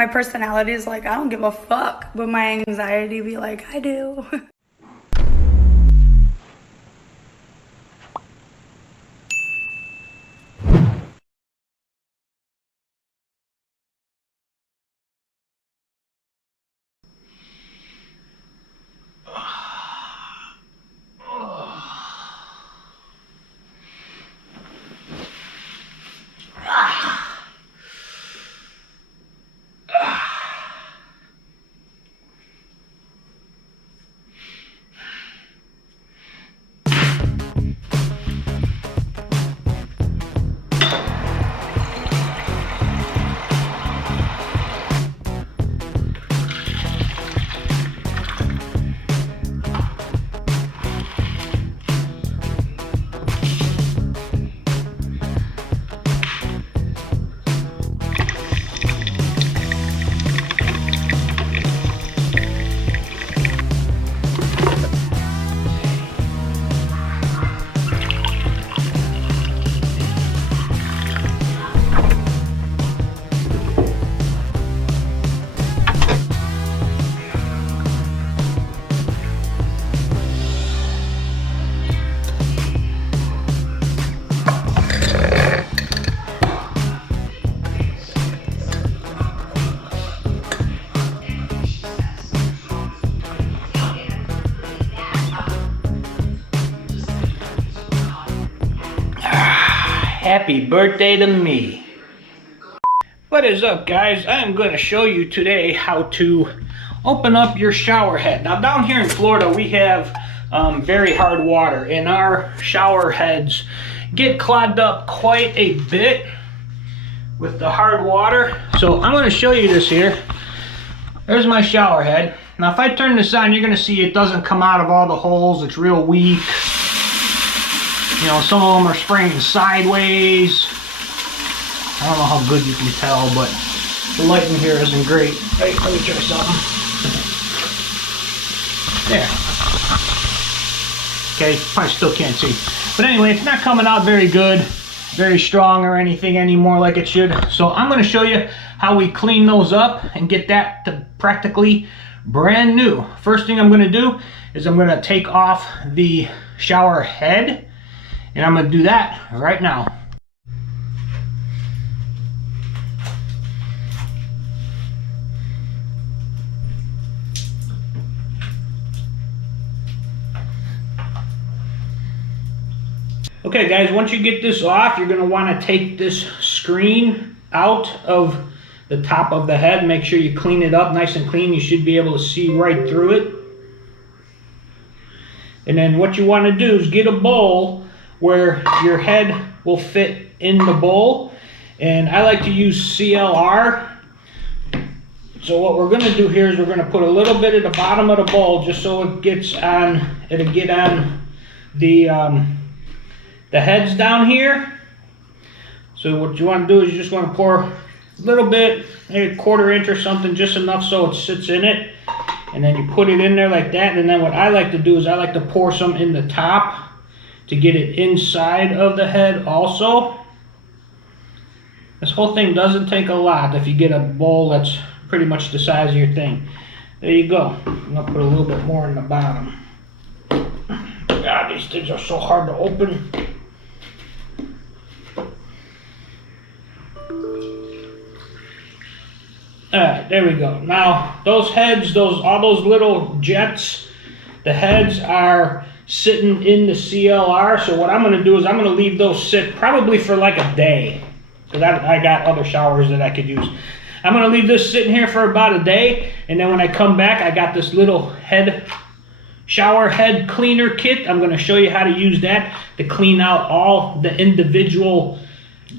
my personality is like, I don't give a fuck, but my anxiety be like, I do. Happy birthday to me. What is up, guys? I am going to show you today how to open up your shower head. Now down here in Florida we have very hard water, and our shower heads get clogged up quite a bit with the hard water. So I'm going to show you this here. There's my shower head. Now if I turn this on, you're going to see it doesn't come out of all the holes. It's real weak. You know, some of them are spraying sideways. I don't know how good you can tell, but the lighting here isn't great. Hey, let me try something. There. Okay, probably still can't see. But anyway, it's not coming out very good, very strong or anything anymore like it should. So I'm going to show you how we clean those up and get that to practically brand new. First thing I'm going to do is I'm going to take off the shower head. And I'm going to do that right now. Okay guys, once you get this off, you're going to want to take this screen out of the top of the head. Make sure you clean it up nice and clean. You should be able to see right through it. And then what you want to do is get a bowl where your head will fit in the bowl, and I like to use CLR. So what we're going to do here is we're going to put a little bit at the bottom of the bowl just so it gets on, it'll get on the heads down here. So what you want to do is you just want to pour a little bit, maybe a quarter inch or something, just enough so it sits in it, and then you put it in there like that. And then what I like to do is I like to pour some in the top to get it inside of the head also. This whole thing doesn't take a lot if you get a bowl that's pretty much the size of your thing. There you go. I'm gonna put a little bit more in the bottom. God, these things are so hard to open. Alright, there we go. Now those heads, all those little jets, the heads are sitting in the CLR. So what I'm going to do is I'm going to leave those sit probably for like a day, because I got other showers that I could use. I'm going to leave this sitting here for about a day, and then when I come back, I got this little shower head cleaner kit. I'm going to show you how to use that to clean out all the individual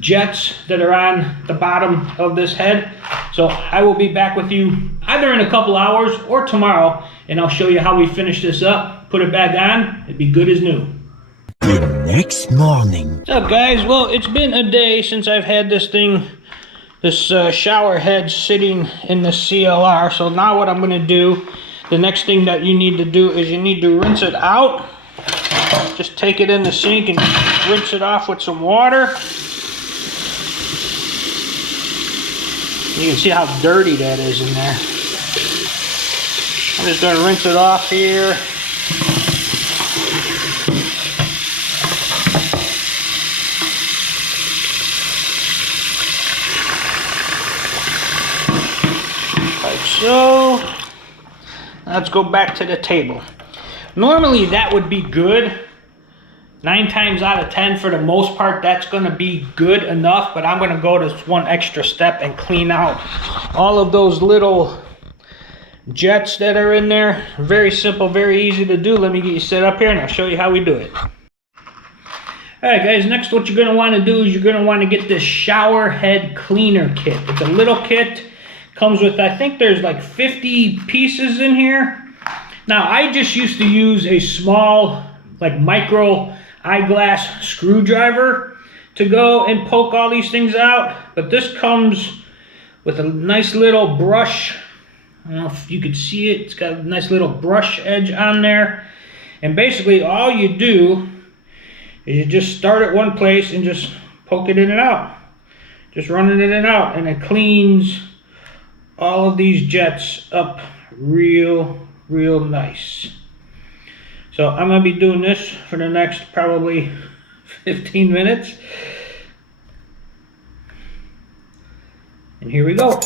jets that are on the bottom of this head. So I will be back with you either in a couple hours or tomorrow, and I'll show you how we finish this up. Put it back on, it'd be good as new. The next morning. What's up, guys? Well, it's been a day since I've had this thing, this shower head sitting in the CLR. So now what I'm going to do, the next thing that you need to do is you need to rinse it out. Just take it in the sink and rinse it off with some water. You can see how dirty that is in there. I'm just going to rinse it off here. Like so. Let's go back to the table. Normally that would be good. 9 times out of 10 for the most part, that's going to be good enough, but I'm going to go this one extra step and clean out all of those little jets that are in there. Very simple, very easy to do. Let me get you set up here and I'll show you how we do it. Alright guys, next what you're going to want to do is you're going to want to get this shower head cleaner kit. It's a little kit. Comes with, I think there's like 50 pieces in here. Now I just used to use a small, like micro eyeglass screwdriver to go and poke all these things out, but this comes with a nice little brush. I don't know if you could see it. It's got a nice little brush edge on there, and basically all you do is you just start at one place and just poke it in and out, just running it in and out, and it cleans all of these jets up real nice. So I'm going to be doing this for the next probably 15 minutes. And here we go.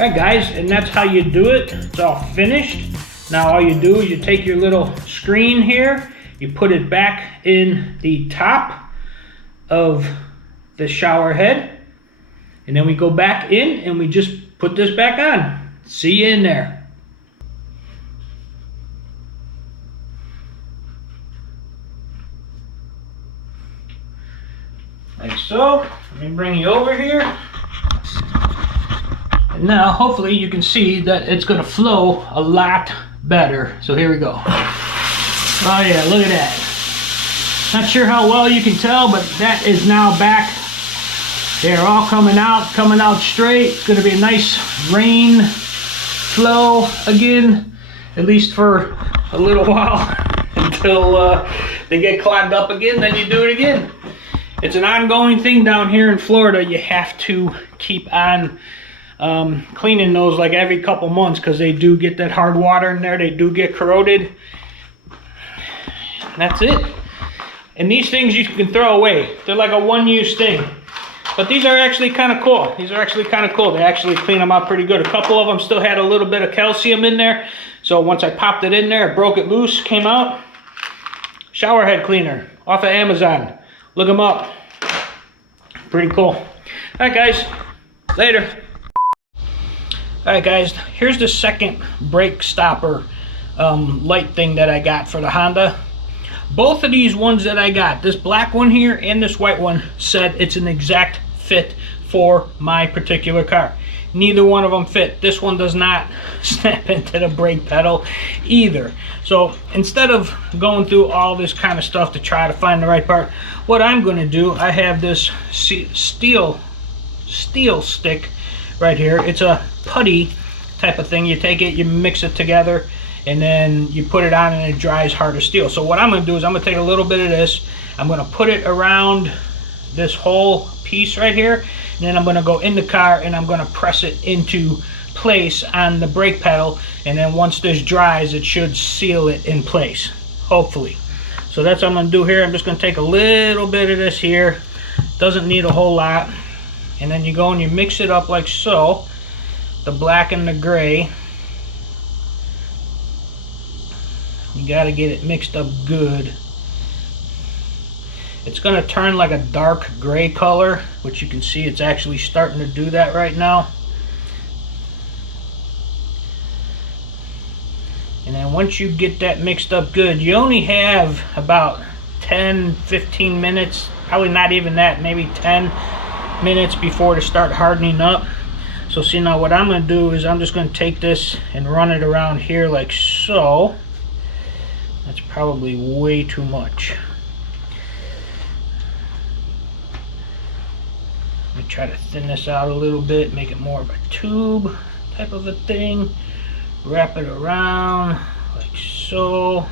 Alright guys, and that's how you do it. It's all finished. Now all you do is you take your little screen here, you put it back in the top of the shower head, and then we go back in and we just put this back on. See you in there. Like so. Let me bring you over here. Now hopefully you can see that it's going to flow a lot better. So here we go. Oh yeah, look at that. Not sure how well you can tell, but that is now back. They're all coming out straight. It's going to be a nice rain flow again, at least for a little while until they get clogged up again. Then you do it again. It's an ongoing thing down here in Florida. You have to keep on cleaning those like every couple months, because they do get that hard water in there. They do get corroded. That's it. And these things you can throw away. They're like a one-use thing. But these are actually kind of cool. These are actually kind of cool. They actually clean them out pretty good. A couple of them still had a little bit of calcium in there. So once I popped it in there, it broke it loose, came out. Shower head cleaner off of Amazon. Look them up. Pretty cool. All right, guys. Later. Alright guys, here's the second brake stopper light thing that I got for the Honda. Both of these ones that I got, this black one here and this white one, said it's an exact fit for my particular car. Neither one of them fit. This one does not snap into the brake pedal either. So instead of going through all this kind of stuff to try to find the right part, what I'm going to do, I have this steel stick right here. It's a putty type of thing. You take it, you mix it together, and then you put it on and it dries hard as steel. So what I'm going to do is I'm going to take a little bit of this, I'm going to put it around this whole piece right here, and then I'm going to go in the car and I'm going to press it into place on the brake pedal, and then once this dries it should seal it in place, hopefully. So that's what I'm going to do here. I'm just going to take a little bit of this here, doesn't need a whole lot, and then you go and you mix it up like so, the black and the gray. You got to get it mixed up good. It's going to turn like a dark gray color, which you can see it's actually starting to do that right now. And then once you get that mixed up good, you only have about 10-15 minutes, probably not even that, maybe 10 minutes before to start hardening up. So see, now what I'm going to do is I'm just going to take this and run it around here like so. That's probably way too much. me try to thin this out a little bit, make it more of a tube type of a thing. Wrap it around like so.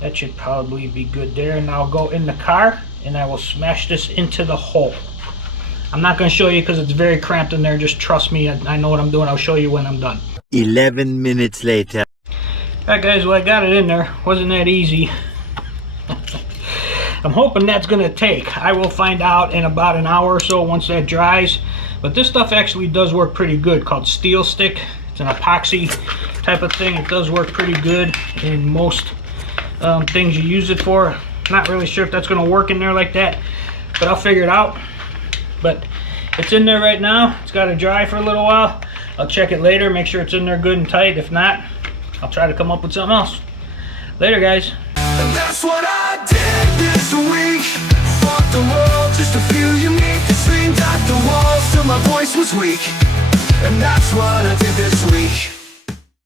That should probably be good there. And I'll go in the car and I will smash this into the hole. I'm not going to show you because it's very cramped in there. Just trust me, I know what I'm doing. I'll show you when I'm done. 11 minutes later. Alright guys, well I got it in there. Wasn't that easy. I'm hoping that's going to take. I will find out in about an hour or so once that dries. But this stuff actually does work pretty good, called Steel Stick. It's an epoxy type of thing. It does work pretty good in most things you use it for. Not really sure if that's going to work in there like that, but I'll figure it out. But it's in there right now. It's got to dry for a little while. I'll check it later, make sure it's in there good and tight. If not, I'll try to come up with something else. Later, guys. And that's what I did this week. Fought the world just to feel unique. Screamed at the walls till my voice was weak. And that's what I did this week.